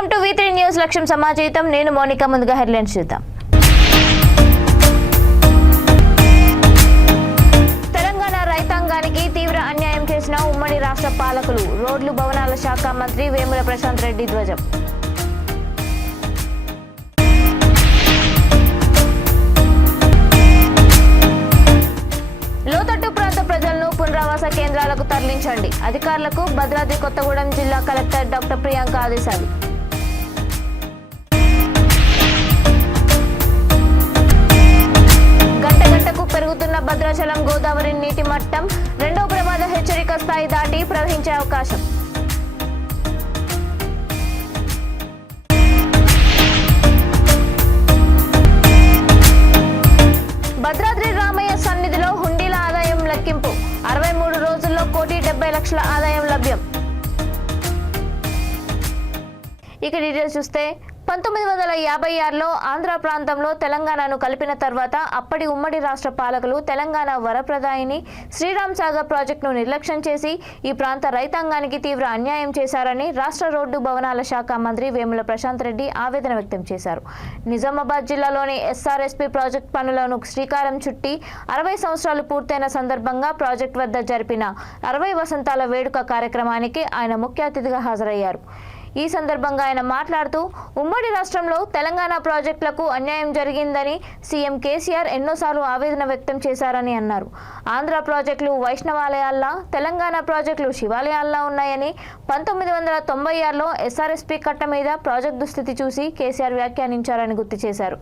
Welcome to V3 news లక్ష్యం సమాజీతం. నేను మోనికా. ముందుగా హెడ్లైన్స్ చూద్దాం. తెలంగాణ రైతాంగానికి తీవ్ర అన్యాయం చేసిన ఉమ్మడి రాష్ట్ర పాలకులు. రోడ్లు భవనాల శాఖ మంత్రి వేముల ప్రశాంత్ రెడ్డి ధ్వజం. లోతట్టు ప్రాంత ప్రజలను పునరావాస కేంద్రాలకు తరలించండి. అధికారులకు భద్రాద్రి కొత్తగూడెం జిల్లా కలెక్టర్ డాక్టర్ ప్రియాంక ఆదేశాలు. గంట గంటకు పెరుగుతున్న భద్రాచలం గోదావరి నీటి మట్టం రెండో ప్రమాద హెచ్చరిక స్థాయి దాటి ప్రవహించే అవకాశం. భద్రాద్రి రామయ్య సన్నిధిలో హుండీల ఆదాయం లెక్కింపు. 63 రోజుల్లో 1,70,00,000 ఆదాయం లభ్యం. ఇక డీటెయిల్స్ చూస్తే 1956లో ఆంధ్ర ప్రాంతంలో తెలంగాణను కలిపిన తర్వాత అప్పటి ఉమ్మడి రాష్ట్ర పాలకులు తెలంగాణ వరప్రదాయిని శ్రీరామ్ సాగర్ ప్రాజెక్టును నిర్లక్ష్యం చేసి ఈ ప్రాంత రైతాంగానికి తీవ్ర అన్యాయం చేశారని రాష్ట్ర రోడ్డు భవనాల శాఖ మంత్రి వేముల ప్రశాంత్ రెడ్డి ఆవేదన వ్యక్తం చేశారు. నిజామాబాద్ జిల్లాలోని SRSP ప్రాజెక్టు పనులను శ్రీకారం చుట్టి 60 సంవత్సరాలు పూర్తయిన సందర్భంగా ప్రాజెక్టు వద్ద జరిపిన 60 వసంతాల వేడుక కార్యక్రమానికి ఆయన ముఖ్య అతిథిగా హాజరయ్యారు. ఈ సందర్భంగా ఆయన మాట్లాడుతూ ఉమ్మడి రాష్ట్రంలో తెలంగాణ ప్రాజెక్టులకు అన్యాయం జరిగిందని సీఎం కేసీఆర్ ఎన్నోసార్లు ఆవేదన వ్యక్తం చేశారని అన్నారు. ఆంధ్ర ప్రాజెక్టులు వైష్ణవాలయాల్లా, తెలంగాణ ప్రాజెక్టులు శివాలయాల్లా ఉన్నాయని 1996లో SRSP కట్ట మీద ప్రాజెక్టు దుస్థితి చూసి కేసీఆర్ వ్యాఖ్యానించారని గుర్తు చేశారు.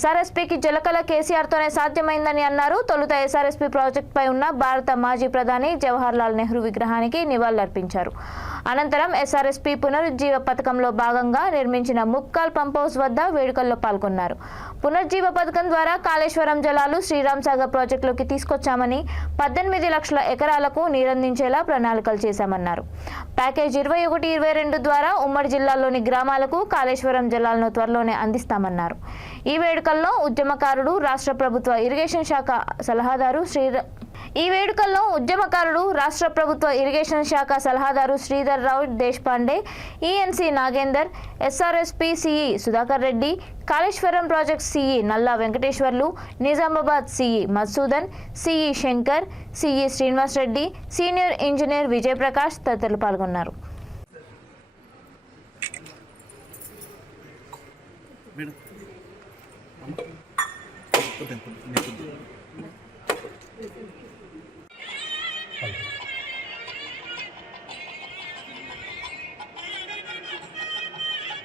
SRSPకి జలకళ కేసీఆర్తోనే సాధ్యమైందని అన్నారు. తొలుత SRSP ప్రాజెక్టుపై ఉన్న భారత మాజీ ప్రధాని జవహర్ లాల్ నెహ్రూ విగ్రహానికి నివాళులర్పించారు. అనంతరం SRSP పునరుజ్జీవ పథకంలో భాగంగా నిర్మించిన ముక్కాల్ పంప్ హౌస్ వద్ద వేడుకల్లో పాల్గొన్నారు. పునరుజ్జీవ పథకం ద్వారా కాళేశ్వరం జలాలు శ్రీరామ్ సాగర్ ప్రాజెక్టులోకి తీసుకొచ్చామని 18 లక్షల ఎకరాలకు నీరందించేలా ప్రణాళికలు చేశామన్నారు. ప్యాకేజ్ 21-22 ద్వారా ఉమ్మడి జిల్లాలోని గ్రామాలకు కాళేశ్వరం జలాలను త్వరలోనే అందిస్తామన్నారు. ఈ వేడుకల్లో ఉద్యమకారుడు రాష్ట్ర ప్రభుత్వ ఇరిగేషన్ శాఖ సలహాదారు Sridhar Rao Deshpande, ENC Nagender, SRSP CE Sudhakar Reddy, Kaleshwaram project CE Nalla Venkateswarlu, Nizamabad CE Madhusudan, CE Shankar, CE Srinivas Reddy, senior engineer Vijayaprakash తదితరులు పాల్గొన్నారు.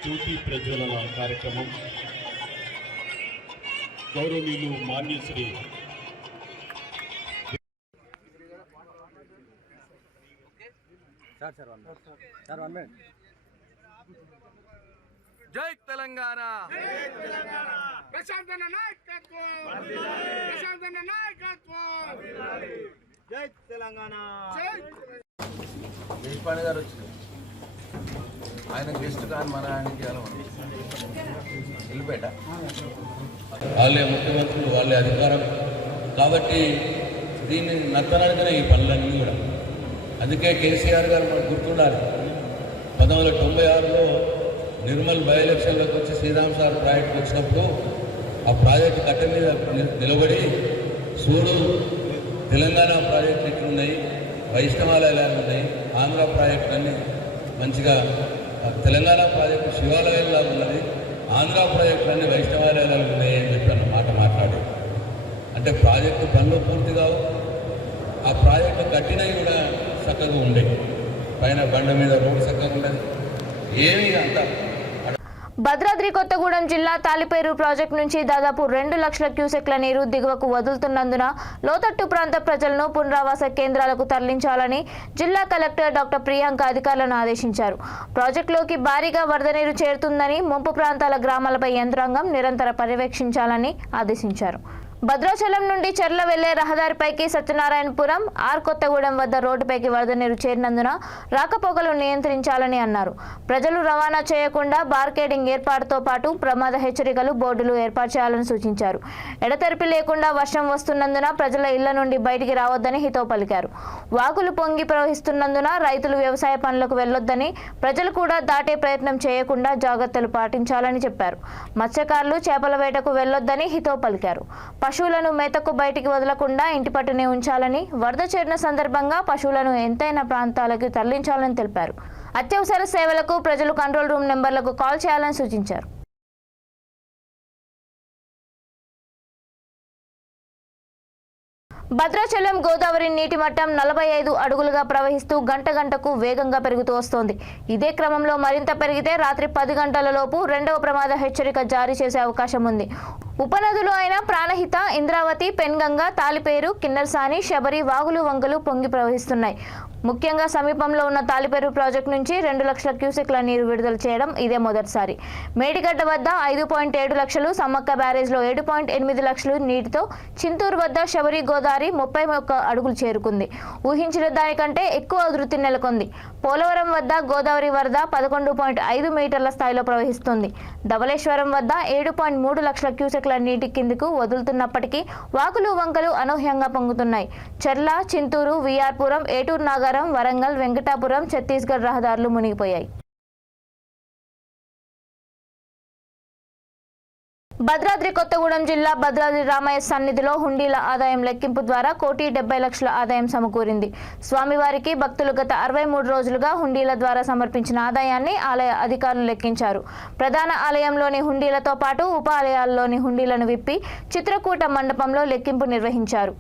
జ్యోతి ప్రజ్వలన కార్యక్రమం గౌరవనీయులు మాన్యశ్రీ జై తెలంగాణ, ప్రశాంతన నాయకత్వం, ప్రశాంతన నాయకత్వం, జై తెలంగాణ. దేశపాండే గారు వచ్చింది, ఆయన గెస్ట్ కానీ మన ఆయనకి వెళ్ళిపోయాట. వాళ్ళే ముఖ్యమంత్రులు, వాళ్ళే అధికారం కాబట్టి దీన్ని నత్తనడితేనే ఈ పనులన్నీ కూడా. అందుకే కేసీఆర్ గారు మనకు గుర్తుండాలి. 1996లో నిర్మల్ బై ఎలక్షన్లోకి వచ్చి శ్రీరామ్ సాగర్ ప్రాజెక్టుకి వచ్చినప్పుడు ఆ ప్రాజెక్టు కట్ట మీద నిలబడి చూడు తెలంగాణ ప్రాజెక్టులు ఇట్లున్నాయి, వైష్ణవాలయాలు ఉన్నాయి, ఆంధ్ర ప్రాజెక్టులన్నీ మంచిగా, తెలంగాణ ప్రాజెక్టు శివాలయాల్లో ఉన్నది, ఆంధ్ర ప్రాజెక్టులన్నీ వైష్ణవాలయాలు ఉన్నాయి అని చెప్పి అన్న మాట మాట్లాడారు. అంటే ప్రాజెక్టు పనులు పూర్తి కావు, ఆ ప్రాజెక్టు కట్టినవి కూడా చక్కగా ఉండేవి, పైన బండ మీద రోడ్డు చక్కగా ఉండదు, ఏమీ అంత. భద్రాద్రి కొత్తగూడెం జిల్లా తాలిపేరు ప్రాజెక్టు నుంచి దాదాపు 2 లక్షల క్యూసెక్ల నీరు దిగువకు వదులుతున్నందున లోతట్టు ప్రాంత ప్రజలను పునరావాస కేంద్రాలకు తరలించాలని జిల్లా కలెక్టర్ డాక్టర్ ప్రియాంక అధికారులను ఆదేశించారు. ప్రాజెక్టులోకి భారీగా వరద నీరు చేరుతుందని, ముంపు ప్రాంతాల గ్రామాలపై యంత్రాంగం నిరంతర పర్యవేక్షించాలని ఆదేశించారు. భద్రాచలం నుండి చెర్ల వెళ్లే రహదారిపైకి సత్యనారాయణపురం కొత్తగూడెం వద్ద రోడ్డుపైకి వరద నీరు చేరినందున రాకపోకలు నియంత్రించాలని అన్నారు. ప్రజలు రవాణా చేయకుండా బార్కేడింగ్ ఏర్పాటుతో పాటు ప్రమాద హెచ్చరికలు బోర్డులు ఏర్పాటు చేయాలని సూచించారు. ఎడతెరిపి లేకుండా వర్షం వస్తున్నందున ప్రజల ఇళ్ల నుండి బయటికి రావద్దని హితవు పలికారు. వాగులు పొంగి ప్రవహిస్తున్నందున రైతులు వ్యవసాయ పనులకు వెళ్లొద్దని, ప్రజలు కూడా దాటే ప్రయత్నం చేయకుండా జాగ్రత్తలు పాటించాలని చెప్పారు. మత్స్యకారులు చేపల వేటకు వెళ్లొద్దని హితవు పలికారు. పశువులను మేతకు బయటికి వదలకుండా ఇంటి పట్టునే ఉంచాలని, వరద చేరిన సందర్భంగా పశువులను ఎంతైనా ప్రాంతాలకు తరలించాలని తెలిపారు. అత్యవసర సేవలకు ప్రజలు కంట్రోల్ రూమ్ నెంబర్లకు కాల్ చేయాలని సూచించారు. భద్రాచలం గోదావరి నీటి మట్టం 45 అడుగులుగా ప్రవహిస్తూ గంటకు వేగంగా పెరుగుతూ వస్తోంది. ఇదే క్రమంలో మరింత పెరిగితే రాత్రి 10 గంటలలోపు రెండవ ప్రమాద హెచ్చరిక జారీ చేసే అవకాశం ఉంది. ఉపనదులు అయిన ప్రాణహిత, ఇంద్రావతి, పెన్గంగ, తాలిపేరు, కిన్నెరసాని, శబరి వాగులు వంకలు పొంగి ప్రవహిస్తున్నాయి. ముఖ్యంగా సమీపంలో ఉన్న తాలిపేరు ప్రాజెక్టు నుంచి 2 లక్షల క్యూసెక్ల నీరు విడుదల చేయడం ఇదే మొదటిసారి. మేడిగడ్డ వద్ద 5.7 లక్షలు, సమ్మక్క బ్యారేజ్లో 7.8 లక్షలు నీటితో చింతూరు వద్ద శబరి గోదావరి 31 అడుగులు చేరుకుంది. ఊహించిన దానికంటే ఎక్కువ ఉధృతి నెలకొంది. పోలవరం వద్ద గోదావరి వరద 11.5 మీటర్ల స్థాయిలో ప్రవహిస్తుంది. ధవళేశ్వరం వద్ద 7.3 లక్షల క్యూసెక్ల నీటి కిందకు వదులుతున్నప్పటికీ వాగులు వంకలు అనూహ్యంగా పొంగుతున్నాయి. చెర్ల, చింతూరు, విఆర్పురం, ఏటూరు నాగర్, వరంగల్, వెంకటాపురం, ఛత్తీస్గఢ్ రహదారులు మునిగిపోయాయి. భద్రాద్రి కొత్తగూడెం జిల్లా భద్రాద్రి రామయ్య సన్నిధిలో హుండీల ఆదాయం లెక్కింపు ద్వారా 1,70,00,000 ఆదాయం సమకూరింది. స్వామివారికి భక్తులు గత 63 రోజులుగా హుండీల ద్వారా సమర్పించిన ఆదాయాన్ని ఆలయ అధికారులు లెక్కించారు. ప్రధాన ఆలయంలోని హుండీలతో పాటు ఉప ఆలయాల్లోని హుండీలను విప్పి చిత్రకూట మండపంలో లెక్కింపు నిర్వహించారు.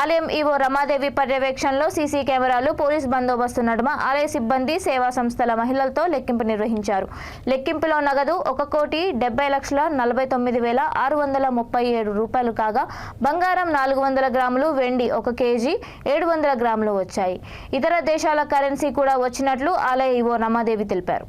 ఆలయం ఈవో రమాదేవి పర్యవేక్షణలో సీసీ కెమెరాలు, పోలీస్ బందోబస్తు నడుమ ఆలయ సిబ్బంది, సేవా సంస్థల మహిళలతో లెక్కింపు నిర్వహించారు. లెక్కింపులో నగదు 1,70,49,637 రూపాయలు కాగా బంగారం 400 గ్రాములు, వెండి 1 కేజీ 700 గ్రాములు వచ్చాయి. ఇతర దేశాల కరెన్సీ కూడా వచ్చినట్లు ఆలయ ఈవో రమాదేవి తెలిపారు.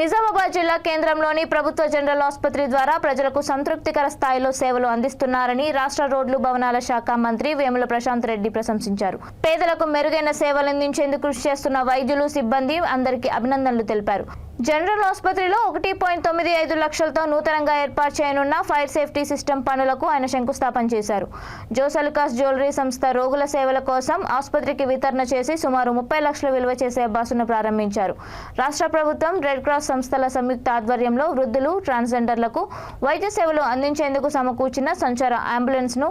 నిజామాబాద్ జిల్లా కేంద్రంలోని ప్రభుత్వ జనరల్ ఆసుపత్రి ద్వారా ప్రజలకు సంతృప్తికర స్థాయిలో సేవలు అందిస్తున్నారని రాష్ట్ర రోడ్లు భవనాల శాఖ మంత్రి వేముల ప్రశాంత్ రెడ్డి ప్రశంసించారు. పేదలకు మెరుగైన సేవలు అందించేందుకు కృషి చేస్తున్న వైద్యులు, సిబ్బంది అందరికీ అభినందనలు తెలిపారు. జనరల్ ఆసుపత్రిలో 1.95 లక్షలతో నూతనంగా ఏర్పాటు చేయనున్న ఫైర్ సేఫ్టీ సిస్టమ్ పనులకు ఆయన శంకుస్థాపన చేశారు. జోసల్కాస్ జ్యువెలరీ సంస్థ రోగుల సేవల కోసం ఆసుపత్రికి వితరణ చేసి సుమారు 30 లక్షల విలువ చేసే బస్సును ప్రారంభించారు. రాష్ట్ర ప్రభుత్వం, రెడ్ క్రాస్ సంస్థల సంయుక్త ఆధ్వర్యంలో వృద్ధులు, ట్రాన్స్జెండర్లకు వైద్య సేవలు అందించేందుకు సమకూర్చిన సంచార అంబులెన్స్ను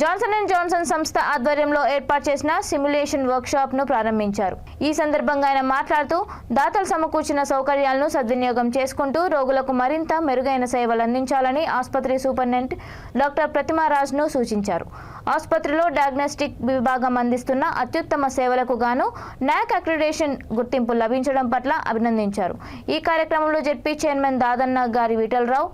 జాన్సన్ & జాన్సన్ సంస్థ ఆధ్వర్యంలో ఏర్పాటు చేసిన సిమ్యులేషన్ వర్క్షాప్ ను ప్రారంభించారు. ఈ సందర్భంగా ఆయన మాట్లాడుతూ దాతలు సమకూర్చిన సౌకర్యాలను సద్వినియోగం చేసుకుంటూ రోగులకు మరింత మెరుగైన సేవలు అందించాలని ఆసుపత్రి సూపరింటెండెంట్ డాక్టర్ ప్రతిమారాజ్ ను సూచించారు. ఆసుపత్రిలో డయాగ్నోస్టిక్ విభాగం అందిస్తున్న అత్యుత్తమ సేవలకు గాను నాక్ అక్రిడేషన్ గుర్తింపు లభించడం పట్ల అభినందించారు. ఈ కార్యక్రమంలో జెడ్పీ చైర్మన్ దాదన్న గారి Vithalrao,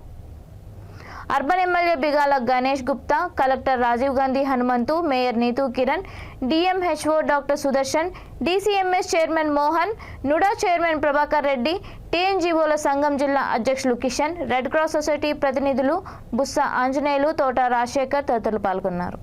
urban MLA Bigala Ganesh Gupta, collector Rajiv Gandhi Hanumanthu, mayor Neetu Kiran, DMHO doctor Sudarshan, DCMS chairman Mohan, NUDA chairman Prabhakar Reddy, టీఎన్జీఓల సంఘం జిల్లా అధ్యక్షులు కిషన్, రెడ్ క్రాస్ సొసైటీ ప్రతినిధులు బుస్స ఆంజనేయులు, తోట రాజశేఖర్ తదితరులు పాల్గొన్నారు.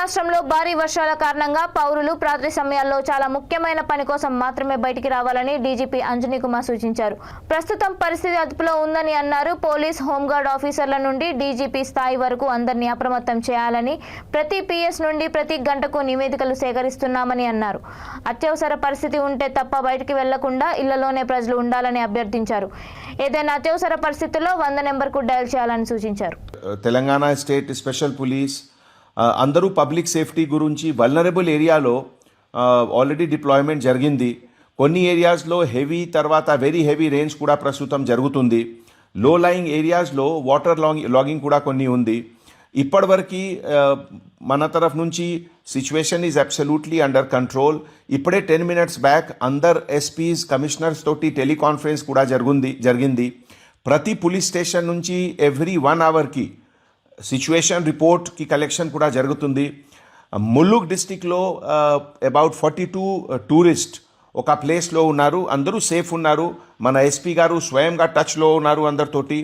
రాష్ట్రంలో భారీ వర్షాల కారణంగా పౌరులు రాత్రి సమయాల్లో చాలా ముఖ్యమైన పని కోసం మాత్రమే బయటికి రావాలని డీజీపీ అంజనీ కుమార్ సూచించారు. ప్రస్తుతం పరిస్థితి అదుపులో ఉందని అన్నారు. పోలీస్, హోంగార్డ్ ఆఫీసర్ల నుండి డీజీపీ స్థాయి వరకు అందరినీ అప్రమత్తం చేయాలని, ప్రతి పిఎస్ నుండి ప్రతి గంటకు నివేదికలు సేకరిస్తున్నామని అన్నారు. అత్యవసర పరిస్థితి ఉంటే తప్ప బయటికి వెళ్లకుండా ఇళ్లలోనే ప్రజలు ఉండాలని అభ్యర్థించారు. ఏదైనా అత్యవసర పరిస్థితుల్లో 100 నెంబర్కు డయల్ చేయాలని సూచించారు. తెలంగాణ స్టేట్ స్పెషల్ పోలీస్ అందరూ పబ్లిక్ సేఫ్టీ గురించి వల్నరబుల్ ఏరియాలో ఆల్రెడీ డిప్లాయ్మెంట్ జరిగింది. కొన్ని ఏరియాస్లో హెవీ తర్వాత వెరీ హెవీ రెయిన్స్ కూడా ప్రస్తుతం జరుగుతుంది. లో లయింగ్ ఏరియాస్లో వాటర్ లాగింగ్ కూడా కొన్ని ఉంది. ఇప్పటివరకు మన తరఫు నుంచి situation is absolutely under control. ఇప్పుడే 10 minutes బ్యాక్ అందరు ఎస్పీస్, కమిషనర్స్ తోటి టెలికాన్ఫరెన్స్ కూడా జరిగింది. ప్రతి పోలీస్ స్టేషన్ నుంచి ఎవ్రీ 1 hourకి సిచ్యువేషన్ రిపోర్ట్కి కలెక్షన్ కూడా జరుగుతుంది. ములుగ్ డిస్టిక్లో అబౌట్ 42 టూరిస్ట్ ఒక ప్లేస్లో ఉన్నారు. అందరూ సేఫ్ ఉన్నారు. మన ఎస్పీ గారు స్వయంగా టచ్లో ఉన్నారు అందరితోటి.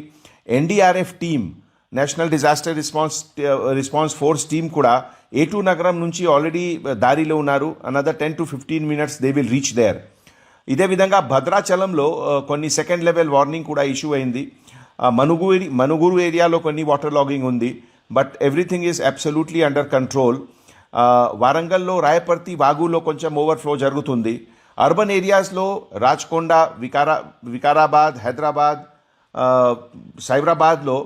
NDRF team, national disaster response force team కూడా A2 నగరం నుంచి ఆల్రెడీ దారిలో ఉన్నారు. Another 10 to 15 minutes they will reach there. ఇదే విధంగా భద్రాచలంలో కొన్ని సెకండ్ లెవెల్ వార్నింగ్ కూడా ఇష్యూ అయింది. మనుగురు ఏరియాలో కొన్ని వాటర్ లాగింగ్ ఉంది. But everything is absolutely under control. వారంగల్లో రాయపర్తి వాగులో కొంచెం ఓవర్ఫ్లో జరుగుతుంది. అర్బన్ ఏరియాస్లో రాచకొండ, వికారాబాద్, హైదరాబాద్, సైబరాబాద్లో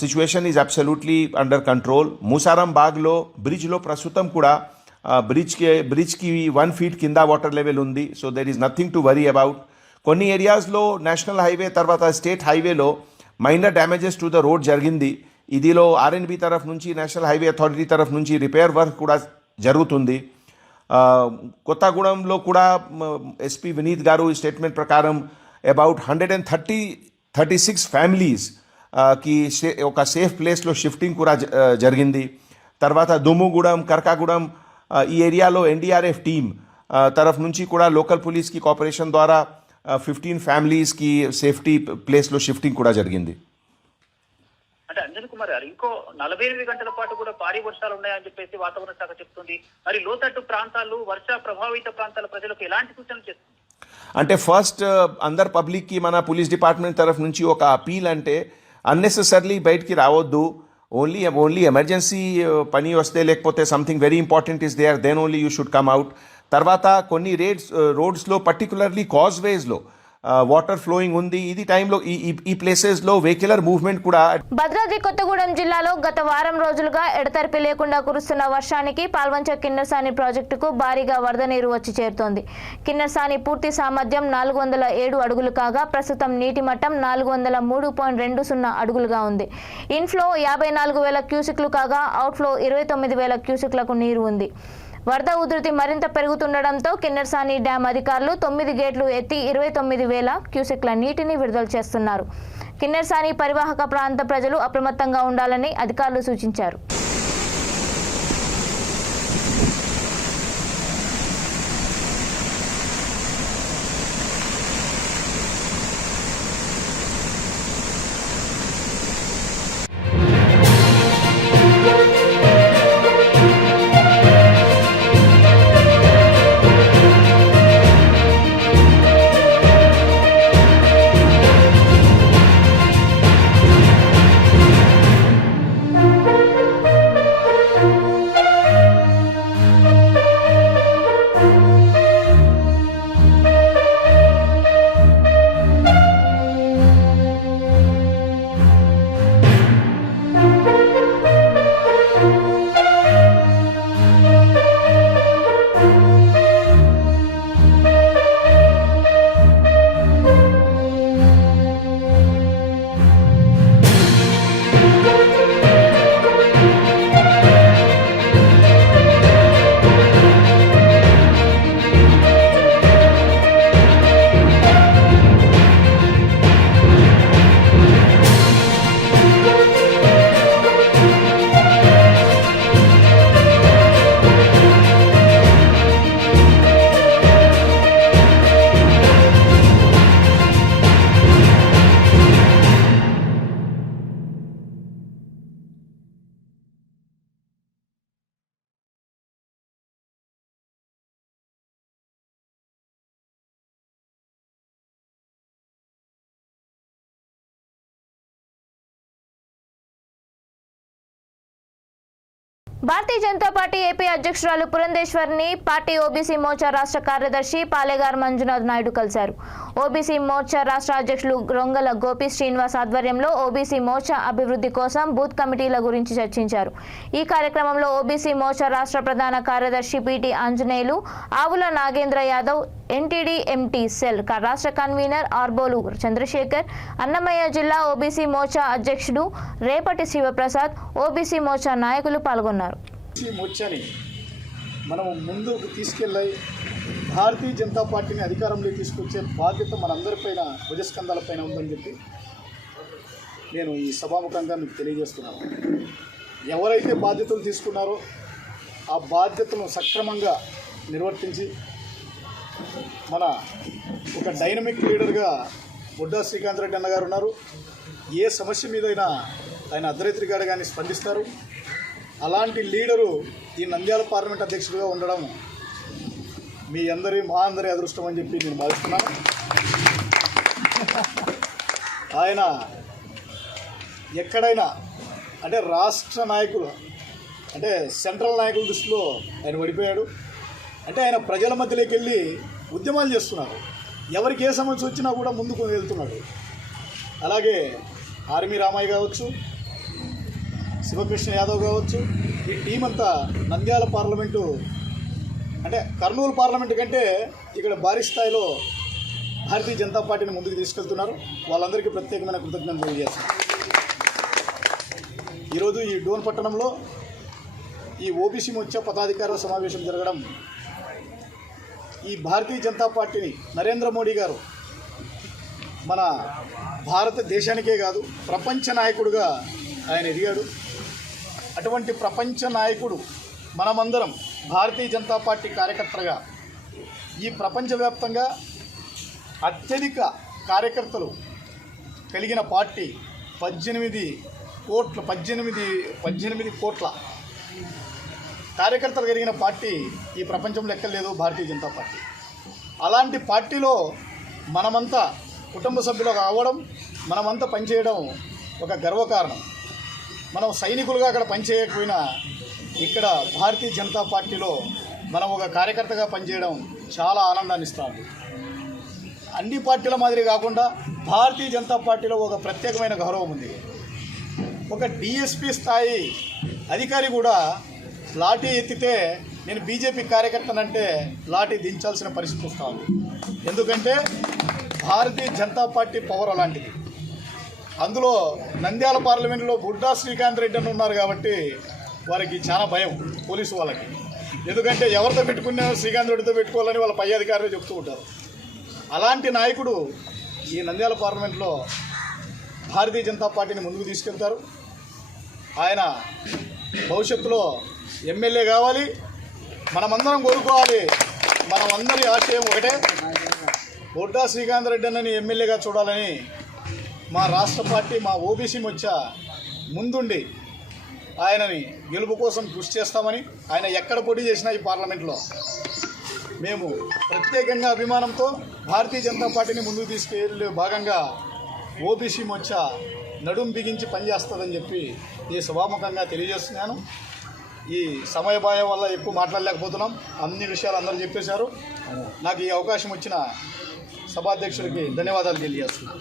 situation is absolutely under control. మూసారం బాగ్లో బ్రిడ్జ్లో ప్రస్తుతం కూడా బ్రిడ్జ్కి 1 feet కింద వాటర్ లెవెల్ ఉంది. So there is nothing to worry about. కొన్ని ఏరియాస్లో నేషనల్ హైవే తర్వాత స్టేట్ హైవేలో minor damages to the road జరిగింది. ఇదిలో ఆర్ఎన్బి తరఫు నుంచి, నేషనల్ హైవే అథారిటీ తరఫు నుంచి రిపేర్ వర్క్ కూడా జరుగుతుంది. కొత్తగూడెంలో కూడా ఎస్పీ వినీత్ గారు స్టేట్మెంట్ ప్రకారం అబౌట్ 136 ఫ్యామిలీస్ కి ఒక సేఫ్ ప్లేస్లో షిఫ్టింగ్ కూడా జరిగింది. తర్వాత దుమ్ముగూడెం, కర్కాగూడెం ఈ ఏరియాలో ఎన్డీఆర్ఎఫ్ టీమ్ తరఫు నుంచి కూడా లోకల్ పోలీస్కి కోఆపరేషన్ ద్వారా 15 ఫ్యామిలీస్కి సేఫ్టీ ప్లేస్లో షిఫ్టింగ్ కూడా జరిగింది. అంటే అంజన్ కుమార్ గారు, ఇంకో 48 గంటల పాటు కూడా భారీ వర్షాలు ఉన్నాయని చెప్పేసి వాతావరణ శాఖ చెప్తుంది. మరి లోతట్టు ప్రాంతాలు, వర్ష ప్రభావిత ప్రాంతాల ప్రజలకు ఎలాంటి సూచనలు చేస్తుంది? అంటే ఫస్ట్ అందరు పబ్లిక్కి మన పోలీస్ డిపార్ట్మెంట్ తరఫు నుంచి ఒక అపీల్, అంటే అన్నెసెసర్లీ బయటికి రావద్దు. ఓన్లీ ఎమర్జెన్సీ పని వస్తే, లేకపోతే something very important is there, then only you should come out. తర్వాత కొన్ని రోడ్స్లో పర్టికులర్లీ కాజ్వేస్లో వాటర్ ఫ్లోయింగ్ ఉంది. ఇది టైంలో ఈ ప్లేసెస్లో వెహికులర్ మూవ్మెంట్ కూడా. భద్రాద్రి కొత్తగూడెం జిల్లాలో గత వారం రోజులుగా ఎడతెరిపి లేకుండా కురుస్తున్న వర్షానికి పాల్వంచ కిన్నెరసాని ప్రాజెక్టుకు భారీగా వరద నీరు వచ్చి చేరుతోంది. కిన్నెరసాని పూర్తి సామర్థ్యం 407 అడుగులు కాగా ప్రస్తుతం నీటి మట్టం 403.20 అడుగులుగా ఉంది. ఇన్ఫ్లో 54,000 క్యూసెక్లు కాగా అవుట్ఫ్లో 29,000 క్యూసెక్లకు నీరు ఉంది. వరద ఉధృతి మరింత పెరుగుతుండటంతో కిన్నెరసాని డ్యాం అధికారులు 9 గేట్లు ఎత్తి 29,000 క్యూసెక్ల నీటిని విడుదల చేస్తున్నారు. కిన్నెరసాని పరివాహక ప్రాంత ప్రజలు అప్రమత్తంగా ఉండాలని అధికారులు సూచించారు. భారతీయ జనతా పార్టీ ఏపీ అధ్యక్షురాలు పురంధేశ్వరిని పార్టీ ఓబీసీ మోర్చా రాష్ట్ర కార్యదర్శి పాలేగార్ మంజునాథ్ నాయుడు కలిశారు. ఓబీసీ మోర్చా రాష్ట్ర అధ్యక్షులు రొంగల గోపి శ్రీనివాస్ ఆధ్వర్యంలో ఓబీసీ మోర్చా అభివృద్ధి కోసం బూత్ కమిటీల గురించి చర్చించారు. ఈ కార్యక్రమంలో ఓబీసీ మోర్చా రాష్ట్ర ప్రధాన కార్యదర్శి పిటి ఆంజనేయులు, ఆవుల Nagendra Yadav, NTD empty cell రాష్ట్ర కన్వీనర్ ఆర్బోలు చంద్రశేఖర్, అన్నమయ్య జిల్లా ఓబీసీ మోర్చా అధ్యక్షుడు రేపటి శివప్రసాద్, ఓబీసీ మోర్చా నాయకులు పాల్గొన్నారు. మోర్చాని మనము ముందుకు తీసుకెళ్ళి భారతీయ జనతా పార్టీని అధికారంలో తీసుకొచ్చే బాధ్యత మనందరిపైన, భుజస్కంధాలపైన ఉందని చెప్పి నేను ఈ సభాముఖంగా మీకు తెలియజేస్తున్నాను. ఎవరైతే బాధ్యతలు తీసుకున్నారో ఆ బాధ్యతను సక్రమంగా నిర్వర్తించి మన ఒక డైనమిక్ లీడర్గా బొడ్డా శ్రీకాంత్ రెడ్డి అన్నగారు ఉన్నారు. ఏ సమస్య మీదైనా ఆయన అర్ధరాత్రిగాడు కానీ స్పందిస్తారు. అలాంటి లీడరు ఈ నంద్యాల పార్లమెంట్ అధ్యక్షుడిగా ఉండడం మా అందరి అదృష్టం అని చెప్పి నేను భావిస్తున్నాను. ఆయన ఎక్కడైనా అంటే రాష్ట్ర నాయకులు అంటే సెంట్రల్ నాయకుల దృష్టిలో ఆయన ఓడిపోయాడు. అంటే ఆయన ప్రజల మధ్యలోకి వెళ్ళి ఉద్యమాలు చేస్తున్నారు. ఎవరికి ఏ సమస్య వచ్చినా కూడా ముందుకు వెళ్తున్నాడు. అలాగే ఆర్మీ రామయ్య కావచ్చు, శివకృష్ణ యాదవ్ కావచ్చు, ఈ టీం అంతా నంద్యాల పార్లమెంటు అంటే కర్నూలు పార్లమెంటు కంటే ఇక్కడ భారీ స్థాయిలో భారతీయ జనతా పార్టీని ముందుకు తీసుకెళ్తున్నారు. వాళ్ళందరికీ ప్రత్యేకమైన కృతజ్ఞతలు తెలియజేస్తున్నారు. ఈరోజు ఈ డోన్ పట్టణంలో ఈ ఓబీసీ మోర్చా పదాధికారుల సమావేశం జరగడం ఈ భారతీయ జనతా పార్టీని నరేంద్ర మోడీ గారు మన భారతదేశానికే కాదు ప్రపంచ నాయకుడిగా ఆయన ఎదిగాడు. అటువంటి ప్రపంచ నాయకుడు మనమందరం భారతీయ జనతా పార్టీ కార్యకర్తలుగా ఈ ప్రపంచవ్యాప్తంగా అత్యధిక కార్యకర్తలు కలిగిన పార్టీ 18 కోట్ల కార్యకర్తలు కలిగిన పార్టీ ఈ ప్రపంచంలో ఎక్కలేదు భారతీయ జనతా పార్టీ. అలాంటి పార్టీలో మనమంతా కుటుంబ సభ్యులుగా అవ్వడం, మనమంతా పనిచేయడం ఒక గర్వకారణం. మనం సైనికులుగా అక్కడ పనిచేయకపోయినా ఇక్కడ భారతీయ జనతా పార్టీలో మనం ఒక కార్యకర్తగా పనిచేయడం చాలా ఆనందాన్ని ఇస్తుంది. అన్ని పార్టీల మాదిరి కాకుండా భారతీయ జనతా పార్టీలో ఒక ప్రత్యేకమైన గౌరవం ఉంది. ఒక డిఎస్పీ స్థాయి అధికారి కూడా లాఠీ ఎత్తితే నేను బీజేపీ కార్యకర్తనంటే లాఠీ దించాల్సిన పరిస్థితి వస్తుంది. ఎందుకంటే భారతీయ జనతా పార్టీ పవర్ అలాంటిది. అందులో నంద్యాల పార్లమెంటులో బుడ్డా శ్రీకాంత్ రెడ్డి అని ఉన్నారు కాబట్టి వారికి చాలా భయం పోలీసు వాళ్ళకి. ఎందుకంటే ఎవరితో పెట్టుకున్నా శ్రీకాంత్ రెడ్డితో పెట్టుకోవాలని వాళ్ళ పై అధికారులు చెప్తూ ఉంటారు. అలాంటి నాయకుడు ఈ నంద్యాల పార్లమెంట్లో భారతీయ జనతా పార్టీని ముందుకు తీసుకెళ్తారు. ఆయన భవిష్యత్తులో ఎమ్మెల్యే కావాలి. మనమందరం కోరుకోవాలి. మనమందరి ఆశయం ఒకటే, బొడ్డా శ్రీకాంత్ రెడ్డి అన్నని ఎమ్మెల్యేగా చూడాలని మా రాష్ట్ర పార్టీ, మా ఓబీసీ మోర్చా ముందుండి ఆయనని గెలుపు కోసం కృషి చేస్తామని, ఆయన ఎక్కడ పోటీ చేసినా ఈ పార్లమెంట్లో మేము ప్రత్యేకంగా అభిమానంతో భారతీయ జనతా పార్టీని ముందుకు తీసుకెళ్లే భాగంగా ఓబీసీ మోర్చా నడుం బిగించి పనిచేస్తుందని చెప్పి ఈ సభాముఖంగా తెలియజేస్తున్నాను. ఈ సమయభాయం వల్ల ఎక్కువ మాట్లాడలేకపోతున్నాం. అన్ని విషయాలు అందరూ చెప్పేశారు. నాకు ఈ అవకాశం వచ్చిన సభాధ్యక్షుడికి ధన్యవాదాలు తెలియజేస్తున్నాను.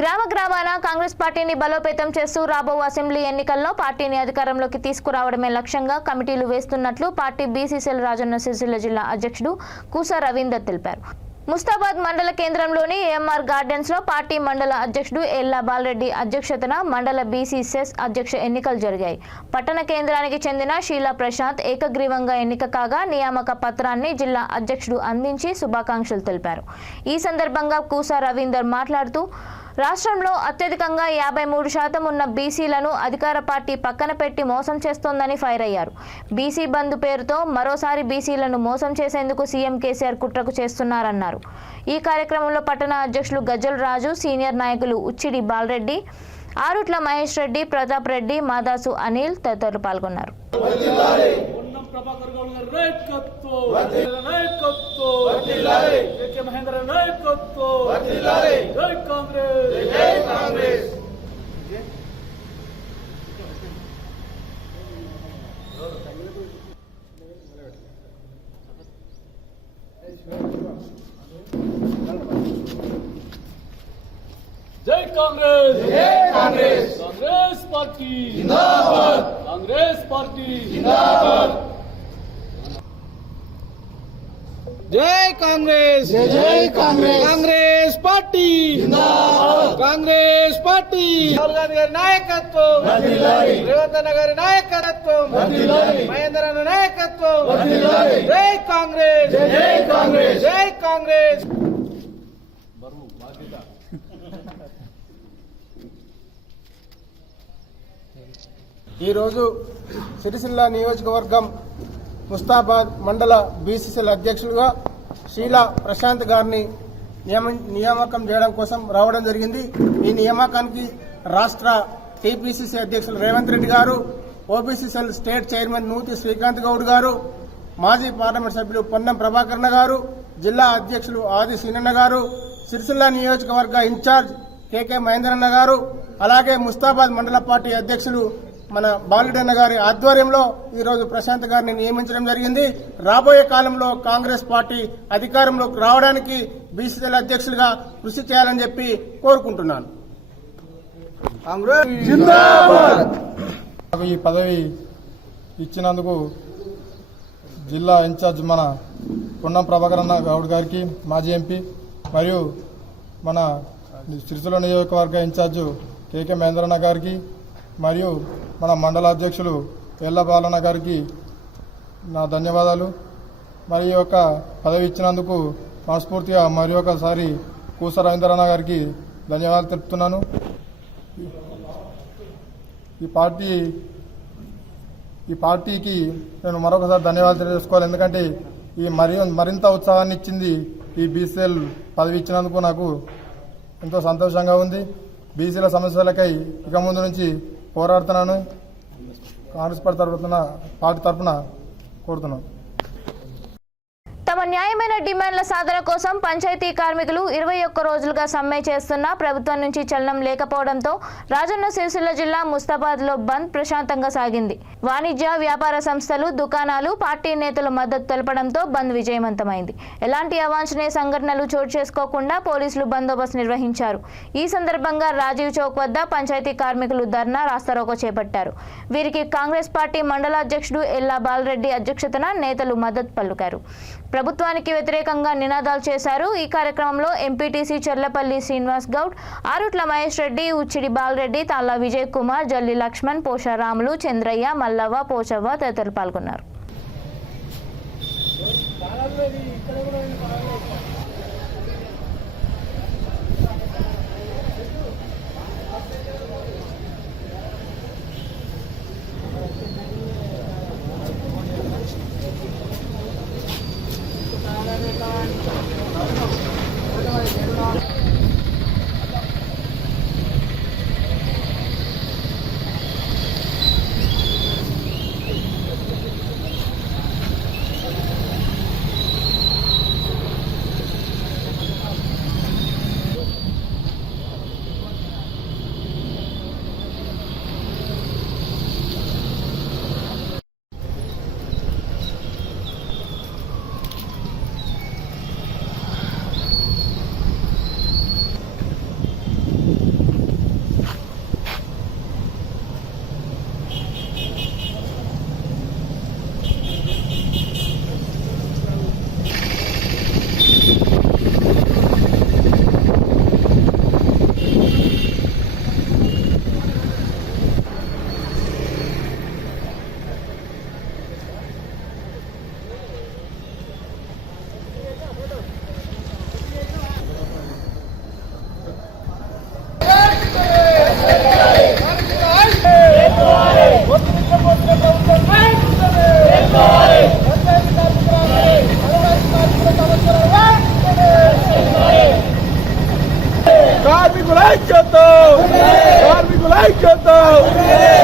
గ్రామ గ్రామాన కాంగ్రెస్ పార్టీని బలోపేతం చేస్తూ రాబో అసెంబ్లీ ఎన్నికల్లో పార్టీని అధికారంలోకి తీసుకురావడమే లక్ష్యంగా కమిటీలు వేస్తున్నట్లు పార్టీ బీసీసీఎల్ రాజన్న సిరిసిల్ల జిల్లా అధ్యక్షుడు కూసా రవీందర్ తెలిపారు. ముస్తాబాద్ మండల కేంద్రంలోని ఏఎంఆర్ గార్డెన్స్ లో పార్టీ మండల అధ్యక్షుడు ఎల్లా బాలరెడ్డి అధ్యక్షతన మండల బీసీసీఎస్ అధ్యక్ష ఎన్నికలు జరిగాయి. పట్టణ కేంద్రానికి చెందిన షీలా ప్రశాంత్ ఏకగ్రీవంగా ఎన్నిక కాగా నియామక పత్రాన్ని జిల్లా అధ్యక్షుడు అందించి శుభాకాంక్షలు తెలిపారు. ఈ సందర్భంగా కూసా రవీందర్ మాట్లాడుతూ రాష్ట్రంలో అత్యధికంగా 53% ఉన్న బీసీలను అధికార పార్టీ పక్కన పెట్టి మోసం చేస్తోందని ఫైర్ అయ్యారు. బీసీ బంధు పేరుతో మరోసారి బీసీలను మోసం చేసేందుకు సీఎం కేసీఆర్ కుట్రకు చేస్తున్నారన్నారు. ఈ కార్యక్రమంలో పట్టణ అధ్యక్షులు గజ్జల రాజు, సీనియర్ నాయకులు ఉచ్చిడి బాలరెడ్డి, ఆరుట్ల మహేష్ రెడ్డి, ప్రతాప్ రెడ్డి, మాదాసు అనిల్ తదితరులు పాల్గొన్నారు. जय कांग्रेस, जय कांग्रेस, कांग्रेस पार्टी जिंदाबाद, कांग्रेस पार्टी जिंदाबाद, जय कांग्रेस, जय कांग्रेस, कांग्रेस पार्टी जिंदाबाद, कांग्रेस पार्टी राहुल गांधी गारी नायकत्వం వర్ధిల్లాలి, రేవంత్ అన్న గారి నాయకత్వం వర్ధిల్లాలి, మహేందర్ అన్న నాయకత్వం వర్ధిల్లాలి, జై కాంగ్రెస్, జై కాంగ్రెస్, జై కాంగ్రెస్. ఈరోజు సిరిసిల్ల నియోజకవర్గం ముస్తాబాద్ మండల బీసీసీఎల్ అధ్యక్షులుగా షీలా ప్రశాంత్ గారిని నియామకం చేయడం కోసం రావడం జరిగింది. ఈ నియామకానికి రాష్ట్ర టీపీసీసీ అధ్యక్షులు రేవంత్ రెడ్డి గారు, ఓబీసీసీఎల్ స్టేట్ చైర్మన్ నూతి శ్రీకాంత్ గౌడ్ గారు, మాజీ పార్లమెంట్ సభ్యులు పొన్నం ప్రభాకరణ గారు, జిల్లా అధ్యక్షులు ఆది సీనన్న గారు, సిరిసిల్ల నియోజకవర్గ ఇన్ఛార్జ్ కేకే మహేందరన్న గారు, అలాగే ముస్తాబాద్ మండల పార్టీ అధ్యక్షులు మన బాలుడన్న గారి ఆధ్వర్యంలో ఈరోజు ప్రశాంత్ గారిని నియమించడం జరిగింది. రాబోయే కాలంలో కాంగ్రెస్ పార్టీ అధికారంలోకి రావడానికి బీసీసీఎల్ అధ్యక్షులుగా కృషి చేయాలని చెప్పి కోరుకుంటున్నాను. ఈ పదవి ఇచ్చినందుకు జిల్లా ఇన్ఛార్జ్ మన పొన్నం ప్రభాకరన్న గౌడ్ గారికి, మాజీ ఎంపీ, మరియు మన సిరిసిల్ల నియోజకవర్గ ఇన్ఛార్జు కేకే మహేంద్రన్న గారికి, మరియు మన మండల అధ్యక్షులు ఎల్ల బాలన్న గారికి నా ధన్యవాదాలు. మరి యొక్క పదవి ఇచ్చినందుకు మనస్ఫూర్తిగా మరి ఒకసారి కూస రవీంద్రనాథ్ గారికి ధన్యవాదాలు తెలుపుతున్నాను. ఈ పార్టీకి నేను మరొకసారి ధన్యవాదాలు తెలియజేసుకోవాలి. ఎందుకంటే ఈ మరింత ఉత్సాహాన్ని ఇచ్చింది ఈ బీసీఎల్ పదవి ఇచ్చినందుకు నాకు ఎంతో సంతోషంగా ఉంది. బీసీల సమస్యలకై ఇక ముందు నుంచి పోరాడుతున్నాను. కాంగ్రెస్ పార్టీ తరఫున కోరుతున్నాను. తమ న్యాయమైన డిమాండ్ల సాధన కోసం పంచాయతీ కార్మికులు 21 రోజులుగా సమ్మె చేస్తున్నా ప్రభుత్వం నుంచి చలనం లేకపోవడంతో రాజన్న సిరిసిల్ల జిల్లా ముస్తాబాద్లో బంద్ ప్రశాంతంగా సాగింది. వాణిజ్య వ్యాపార సంస్థలు, దుకాణాలు, పార్టీ నేతలు మద్దతు తెలపడంతో బంద్ విజయవంతమైంది. ఎలాంటి అవాంఛనీయ సంఘటనలు చోటు చేసుకోకుండా పోలీసులు బందోబస్తు నిర్వహించారు. ఈ సందర్భంగా రాజీవ్ చౌక్ వద్ద పంచాయతీ కార్మికులు ధర్నా, రాస్తారోకో చేపట్టారు. వీరికి కాంగ్రెస్ పార్టీ మండల అధ్యక్షుడు ఎల్లా బాలరెడ్డి అధ్యక్షతన నేతలు మద్దతు పలికారు. ప్రభుత్వానికి వ్యతిరేకంగా నినాదాలు చేశారు. ఈ కార్యక్రమంలో ఎంపీటీసీ చెర్లపల్లి శ్రీనివాస్ గౌడ్, ఆరుట్ల మహేష్ రెడ్డి, ఉచ్చిడి బాలరెడ్డి, తాళ్ళ విజయ్ కుమార్, జల్లి లక్ష్మణ్, పోషారాములు, చంద్రయ్య, మల్లవ్వ, పోచవ్వ తదితరులు పాల్గొన్నారు.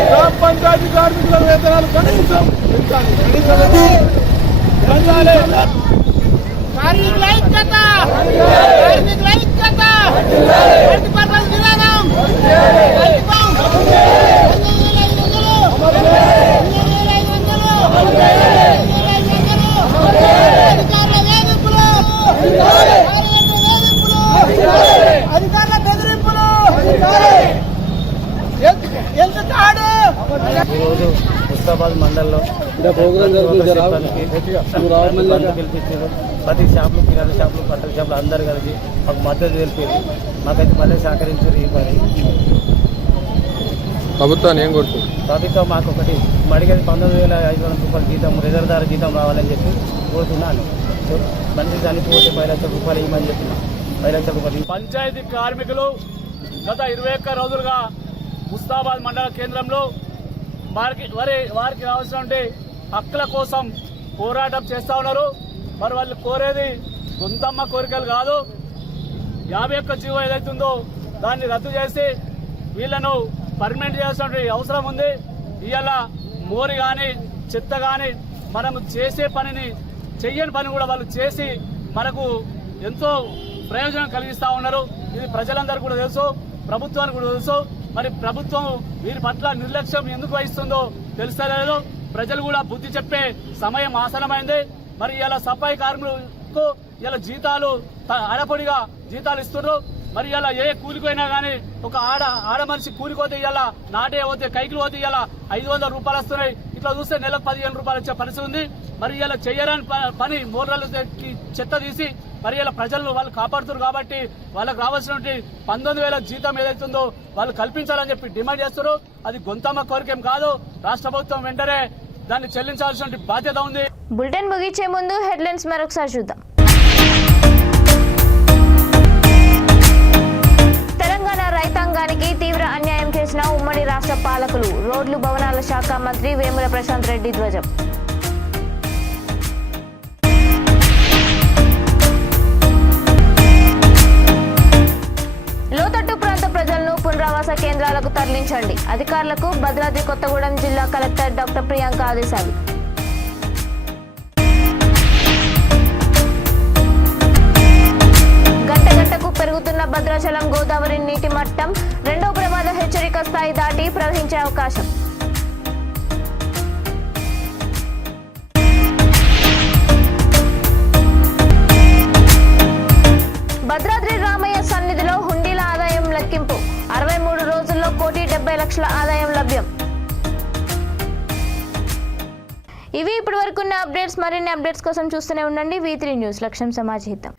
గ్రామ పంచాయతీ కార్మికుల వేతనాలు కనీసం ఈరోజు ముస్తాబాద్ మండలంలో పిలిపించారు. ప్రతి షాపులు, కిరాణా షాపులు, బట్టల షాపులు అందరు కలిసి మాకు మద్దతు తెలిపారు. మాకైతే మళ్ళీ సహకరించారు. ఈ పని ప్రభుత్వాన్ని ఏం కొడుతుంది? ప్రభుత్వం మాకు ఒకటి మడిగది 19,500 రూపాయలు జీతం, రిజర్వ్దారు జీతం రావాలని చెప్పి కోరుతున్నాను. మనిషి చనిపోతే 10 లక్షల రూపాయలు ఇవ్వమని చెప్పిన 10 లక్షల రూపాయలు. పంచాయతీ కార్మికులు గత 21 రోజులుగా ముస్తాబాద్ మండల కేంద్రంలో వారికి రావాల్సినటువంటి హక్కుల కోసం పోరాటం చేస్తూ ఉన్నారు. మరి వాళ్ళు కోరేది గొంతమ్మ కోరికలు కాదు. 51 జీవో ఏదైతుందో దాన్ని రద్దు చేసి వీళ్లను పర్మనెంట్ చేయాల్సినటువంటి అవసరం ఉంది. ఇవాళ మోరి కానీ చెత్త కానీ మనము చేసే పనిని చెయ్యని పని కూడా వాళ్ళు చేసి మనకు ఎంతో ప్రయోజనం కలిగిస్తా ఉన్నారు. ఇది ప్రజలందరూ కూడా తెలుసు, ప్రభుత్వానికి కూడా తెలుసు. మరి ప్రభుత్వం వీరి పట్ల నిర్లక్ష్యం ఎందుకు వహిస్తుందో తెలుస్తలేదు. ప్రజలు కూడా బుద్ధి చెప్పే సమయం ఆసనమైంది. మరి ఇలా సఫాయి కార్మికులకు ఇలా జీతాలు అడపొడిగా జీతాలు ఇస్తున్నారు. మరి ఇలా ఏ కూలిపోయినా గానీ ఒక ఆడ మనిషి కూలిపోతే ఇలా నాటే పోతే కైకిలు పోతే ఇలా 500 రూపాయలు వస్తున్నాయి. ఇట్లా చూస్తే నెలకు 15 రూపాయలు వచ్చే పరిస్థితి ఉంది. మరి ఇలా చెయ్యరాని పని మోర్రాలు చెత్త తీసి మరి ఇలా ప్రజలు వాళ్ళు కాపాడుతున్నారు. కాబట్టి వాళ్ళకి రావాల్సినటువంటి 19,000 జీతం ఏదైతుందో వాళ్ళు కల్పించాలని చెప్పి డిమాండ్ చేస్తారు. అది గొంతమ్మ కోరికేం కాదు. రాష్ట్ర ప్రభుత్వం వెంటనే దాన్ని చెల్లించాల్సిన బాధ్యత ఉంది. బులెటిన్ ముగించే ముందు హెడ్లైన్స్ మరొకసారి చూద్దాం. రైతాంగానికి తీవ్ర అన్యాయం చేసిన ఉమ్మడి రాష్ట్ర పాలకులు. రోడ్లు భవనాల శాఖ మంత్రి వేముల ప్రశాంత్ రెడ్డి ధ్వజం. లోతట్టు ప్రాంత ప్రజలను పునరావాస కేంద్రాలకు తరలించండి. అధికారులకు భద్రాద్రి కొత్తగూడెం జిల్లా కలెక్టర్ డాక్టర్ ప్రియాంక ఆదేశాలు. గంటకు పెరుగుతున్న భద్రాచలం గోదావరి నీటి మట్టం రెండో ప్రమాద హెచ్చరిక స్థాయి దాటి ప్రవహించే అవకాశం. భద్రాద్రి రామయ్య సన్నిధిలో హుండీల ఆదాయం లెక్కింపు. 63 రోజుల్లో 1,70,00,000 ఆదాయం లభ్యం. ఇవి ఇప్పటి వరకున్న అప్డేట్స్. మరిన్ని అప్డేట్స్ కోసం చూస్తూనే ఉండండి V3 న్యూస్. లక్ష్యం సమాజ హితం.